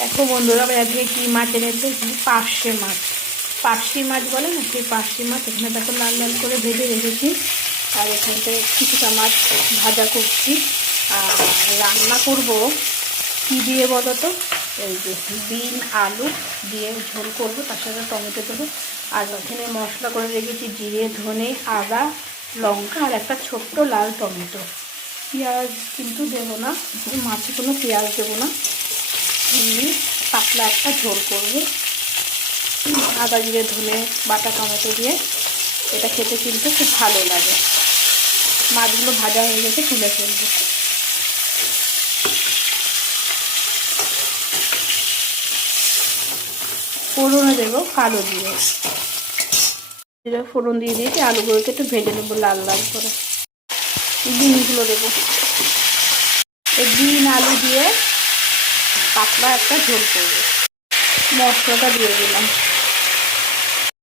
দেখো বন্ধুরা, আমি আজকে কি মাছ এনেছে, পার্শে মাছ। পার্শে মাছ বলে না, সেই পার্শে মাছ এখানে দেখো লাল লাল করে ভেজে রেখেছি। আর এখানটায় কিছুটা মাছ ভাজা করছি। আর রান্না করব কি দিয়ে বলো তো, এই যে বিন আলু দিয়ে ঝোল করব, তার সাথে টমেটো দেবো। আর এখানে মশলা করে রেখেছি জিরে ধনে আদা লঙ্কা আর একটা ছোট্ট লাল টমেটো। পেঁয়াজ কিন্তু দেবো না, মাছে কোনো পেঁয়াজ দেবো না, এমনি পাতলা একটা ঝোল করব। আদা জিরে ধনে বাটা টমেটো দিয়ে এটা খেতে কিন্তু খুব ভালো লাগে। মাছগুলো ভাজা হয়ে গেছে, তুলে ফেলবো। ফোড়নে দেবো কালো জিরে, জিরে ফোড়ন দিয়ে দিয়েছি। আলুগুলোকে একটু ভেজে নেবো লাল লাল করে। বিনগুলো দেবো, এই বিন আলু দিয়ে পাতলা একটা ঝোল করবো। মশলাটা দিয়ে দিলাম।